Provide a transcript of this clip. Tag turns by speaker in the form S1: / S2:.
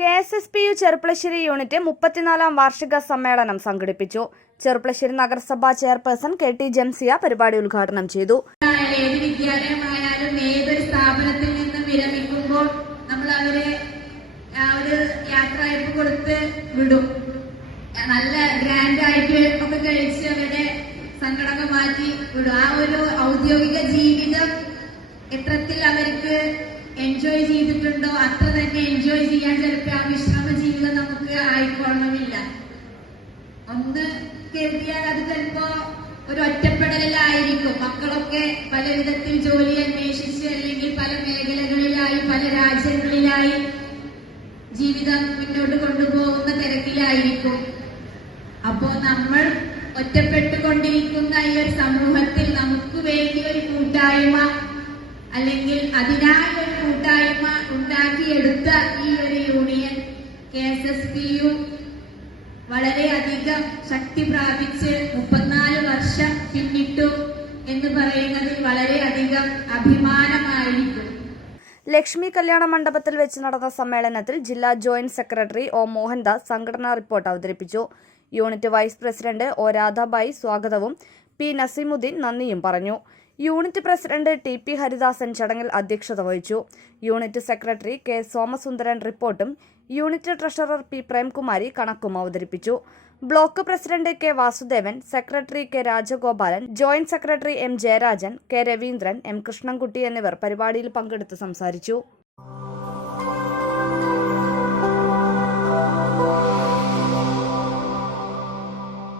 S1: K S S P U Cherpulassery unit മുപ്പത്തിനാലാം വാർഷിക സമ്മേളനം സംഘടിപ്പിച്ചു. ചെറുപ്പളശ്ശേരി നഗരസഭാ ചെയർപേഴ്സൺ കെ ടി ജംസിയ പരിപാടി ഉദ്ഘാടനം ചെയ്തു.
S2: ഏത് വിദ്യാലയമായാലും ഏതൊരു സ്ഥാപനത്തിൽ നിന്ന് വിരമിക്കുമ്പോൾ നമ്മൾ അവരെ ഒരു യാത്രയപ്പ് കൊടുത്ത് വിടും. നല്ല ഗ്രാൻഡ് ആയിട്ട് ഒക്കെ കഴിച്ച് അവരെ സങ്കടമൊക്കെ മാറ്റി വിടും. ആ ഒരു ഔദ്യോഗിക എൻജോയ് ചെയ്തിട്ടുണ്ടോ? അത്ര തന്നെ എൻജോയ് ചെയ്യാൻ ചിലപ്പോൾ ആ വിശ്രമ ജീവിതം നമുക്ക് ആയിക്കൊള്ളണമെന്നില്ല ഒന്ന് കരുതിയാൽ അത് ചിലപ്പോ ഒരു ഒറ്റപ്പെടലിലായിരിക്കും. മക്കളൊക്കെ പല വിധത്തിൽ ജോലി അന്വേഷിച്ച് അല്ലെങ്കിൽ പല മേഖലകളിലായി പല രാജ്യങ്ങളിലായി ജീവിതം മുന്നോട്ട് കൊണ്ടുപോകുന്ന തിരക്കിലായിരിക്കും. അപ്പോ നമ്മൾ ഒറ്റപ്പെട്ടുകൊണ്ടിരിക്കുന്ന ഈ ഒരു സമൂഹത്തിൽ നമുക്ക് വേണ്ടി ഒരു കൂട്ടായ്മ അല്ലെങ്കിൽ അതിനായി ഒരു കൂട്ടായ്മ ഉണ്ടാക്കിയെടുത്ത ഈ ഒരു union K S S P U വളരെയധികം ശക്തി പ്രാപിച്ച് മുപ്പത്തിനാല് വർഷം പിന്നിട്ടു എന്ന് പറയുന്നതിൽ വളരെയധികം അഭിമാനമായിരിക്കും.
S1: ലക്ഷ്മി കല്യാണ മണ്ഡപത്തിൽ വെച്ച് നടന്ന സമ്മേളനത്തിൽ ജില്ലാ ജോയിന്റ് സെക്രട്ടറി ഒ മോഹൻദാസ് സംഘടനാ റിപ്പോർട്ട് അവതരിപ്പിച്ചു. Unit vice president O Radhabai സ്വാഗതവും പി നസീമുദ്ദീൻ നന്ദിയും പറഞ്ഞു. Unit president T P Haridasan ചടങ്ങിൽ അധ്യക്ഷത വഹിച്ചു. യൂണിറ്റ് സെക്രട്ടറി കെ സോമസുന്ദരൻ റിപ്പോർട്ടും യൂണിറ്റ് ട്രഷറർ പി പ്രേംകുമാരി കണക്കും അവതരിപ്പിച്ചു. Block president K Vasudevan secretary K Rajagopalan joint secretary M Jayarajan K Raveendran M Krishnankutty എന്നിവർ പരിപാടിയിൽ പങ്കെടുത്ത് സംസാരിച്ചു.